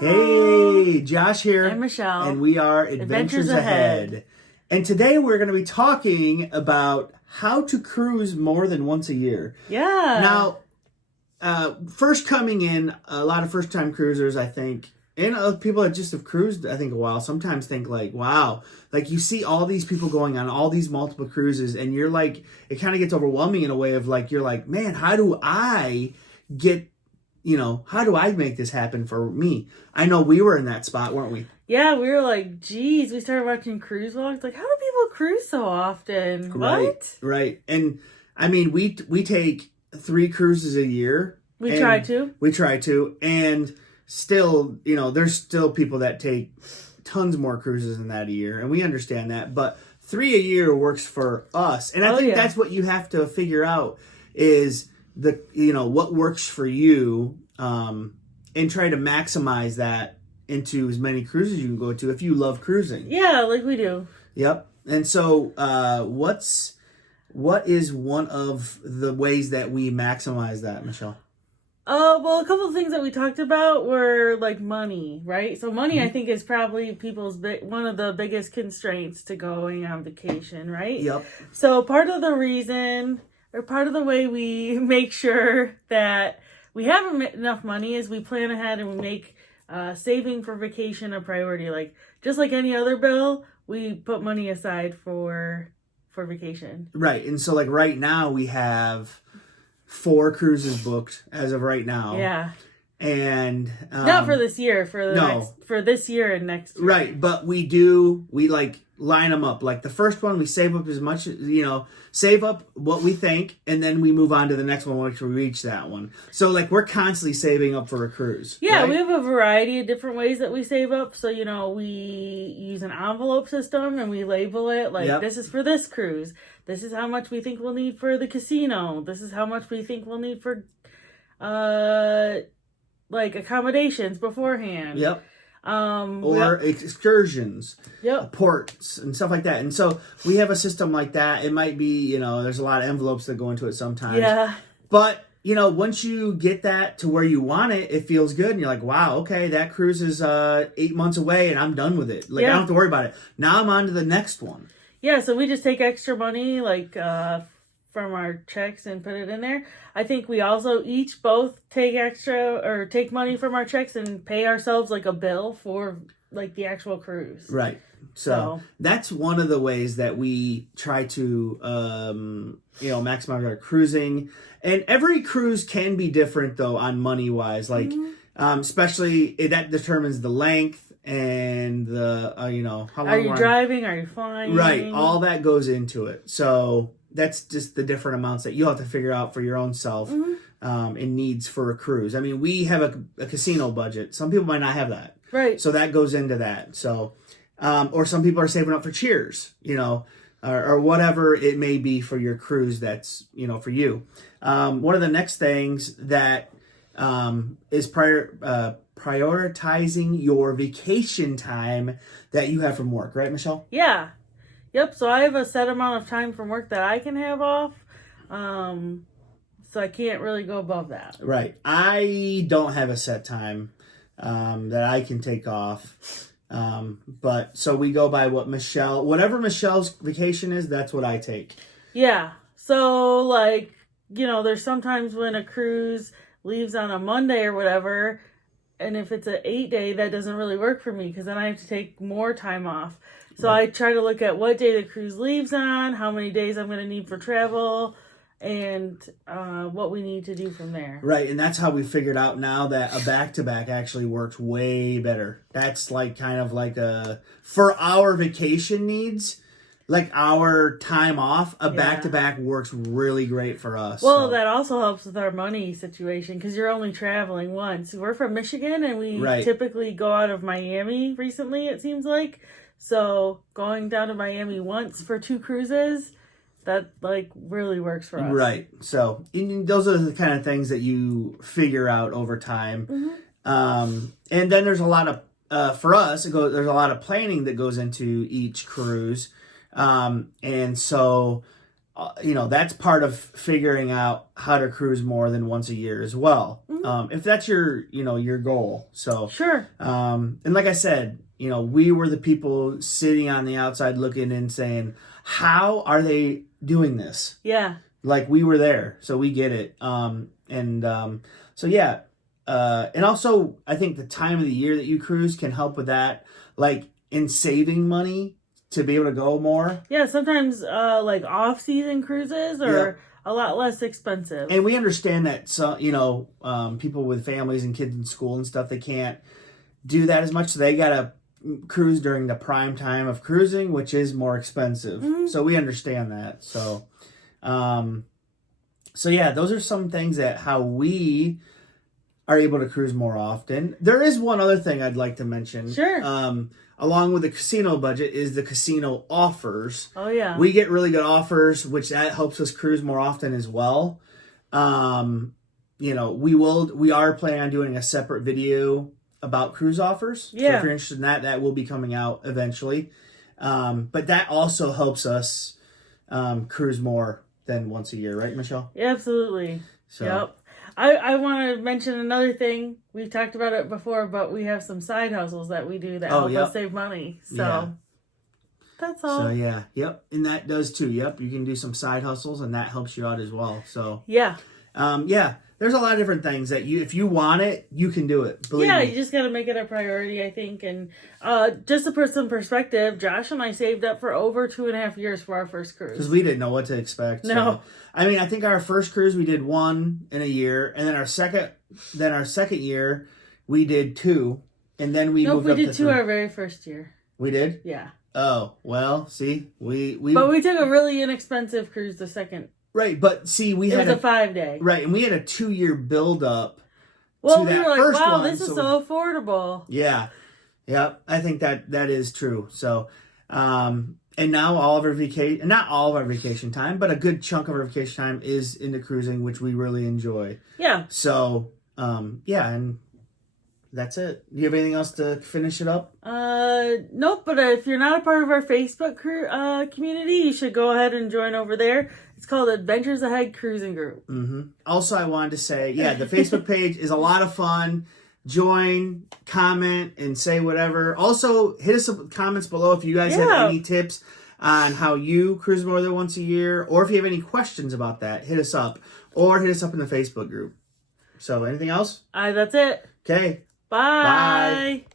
Hey, Josh here. And Michelle. And we are Adventures Ahead. And today we're going to be talking about how to cruise more than once a year. Yeah. Now, first coming in, a lot of first-time cruisers, I think, and people that just have cruised, I think, a while, sometimes think like, wow, like you see all these people going on all these multiple cruises, and you're like, it kind of gets overwhelming in a way of like, you're like, man, how do I get... how do I make this happen for me? I know we were in that spot, weren't we? Yeah, we were like, geez, we started watching cruise vlogs. Like, how do people cruise so often? What? Right. And I mean, we take 3 cruises a year. We try to. And still, there's still people that take tons more cruises than that a year. And we understand that. But 3 a year works for us. And I think that's what you have to figure out is what works for you, and try to maximize that into as many cruises you can go to if you love cruising. Yeah, like we do. Yep. And so, what is one of the ways that we maximize that, Michelle? Well, a couple of things that we talked about were like money, right? So money, I think, is probably people's one of the biggest constraints to going on vacation, right? Yep. So part of the reason, or part of the way we make sure that we have enough money is we plan ahead and we make saving for vacation a priority. Like, just like any other bill, we put money aside for vacation. Right. And so, like, right now we have 4 cruises booked as of right now. Yeah. And not for this year, for this year and next year. Right, but we like line them up. Like the first one, we save up as much, save up what we think, and then we move on to the next one once we reach that one. So like we're constantly saving up for a cruise. Yeah, right? We have a variety of different ways that we save up. So, we use an envelope system and we label it like, This is for this cruise. This is how much we think we'll need for the casino. This is how much we think we'll need for like accommodations beforehand. Yep. Or excursions. Yep. Ports and stuff like that. And so we have a system like that. It might be, there's a lot of envelopes that go into it sometimes. Yeah. But, once you get that to where you want it, it feels good. And you're like, wow, okay, that cruise is 8 months away and I'm done with it. Like, I don't have to worry about it. Now I'm on to the next one. Yeah, so we just take extra money, like, from our checks and put it in there. I think we also both take money from our checks and pay ourselves like a bill for like the actual cruise. Right. So that's one of the ways that we try to, maximize our cruising. And every cruise can be different though on money wise, like, especially that determines the length and the, how long are you driving? Are you flying? Right. All that goes into it. So that's just the different amounts that you'll have to figure out for your own self and needs for a cruise. I mean, we have a casino budget. Some people might not have that. Right. So that goes into that. So, or some people are saving up for cheers, or whatever it may be for your cruise that's, for you. One of the next things that is prioritizing your vacation time that you have from work. Right, Michelle? Yeah. Yep, so I have a set amount of time from work that I can have off, so I can't really go above that. Right. I don't have a set time that I can take off, but so we go by whatever Michelle's vacation is, that's what I take. Yeah, so like, there's sometimes when a cruise leaves on a Monday or whatever, and if it's an 8-day, that doesn't really work for me because then I have to take more time off. So I try to look at what day the cruise leaves on, how many days I'm going to need for travel, and what we need to do from there. Right, and that's how we figured out now that a back-to-back actually works way better. That's like kind of like for our vacation needs, like our time off, a back-to-back works really great for us. Well, that also helps with our money situation because you're only traveling once. We're from Michigan, and we typically go out of Miami recently, it seems like. So going down to Miami once for 2 cruises, that like really works for us. Right. So those are the kind of things that you figure out over time. And then there's a lot of, for us, there's a lot of planning that goes into each cruise. And so that's part of figuring out how to cruise more than once a year as well. If that's your goal. So Sure. And like I said, we were the people sitting on the outside looking and saying, how are they doing this? Yeah. Like, we were there, so we get it. And also I think the time of the year that you cruise can help with that, like in saving money to be able to go more. Yeah, sometimes like off-season cruises are a lot less expensive. And we understand that people with families and kids in school and stuff, they can't do that as much, so they gotta cruise during the prime time of cruising, which is more expensive. So we understand that. So those are some things that how we are able to cruise more often. There is one other thing I'd like to mention. Sure. Along with the casino budget is the casino offers. Oh yeah. We get really good offers, which that helps us cruise more often as well. We are planning on doing a separate video about cruise offers. Yeah. So if you're interested in that, that will be coming out eventually. But that also helps us cruise more than once a year, right, Michelle? Yeah, absolutely. So. Yep. I want to mention another thing. We've talked about it before, but we have some side hustles that we do that help us save money. So that's all. So yeah, yep, and that does too. Yep, you can do some side hustles, and that helps you out as well. So yeah. There's a lot of different things that if you want it, you can do it. Believe me. You just got to make it a priority, I think. And just to put some perspective, Josh and I saved up for over 2.5 years for our first cruise. Because we didn't know what to expect. No. So. I think our first cruise, we did 1 in a year. And then our second year, we did 2. And then we moved up to 3. We did 2 our very first year. We did? Yeah. Oh, well, see, we But we took a really inexpensive cruise the second. Right, but see, it was a 5-day. Right, and we had a 2-year build up. Well, we were like, wow, this is so affordable. Yeah, I think that is true. So, and now all of our vacation, not all of our vacation time, but a good chunk of our vacation time is into cruising, which we really enjoy. Yeah. So, and that's it. Do you have anything else to finish it up? Nope, but if you're not a part of our Facebook community, you should go ahead and join over there. It's called Adventures Ahead Cruising Group. Also, I wanted to say, the Facebook page is a lot of fun. Join, comment, and say whatever. Also, hit us up with comments below if you guys have any tips on how you cruise more than once a year, or if you have any questions about that, hit us up. Or hit us up in the Facebook group. So, anything else? That's it. Okay. Bye.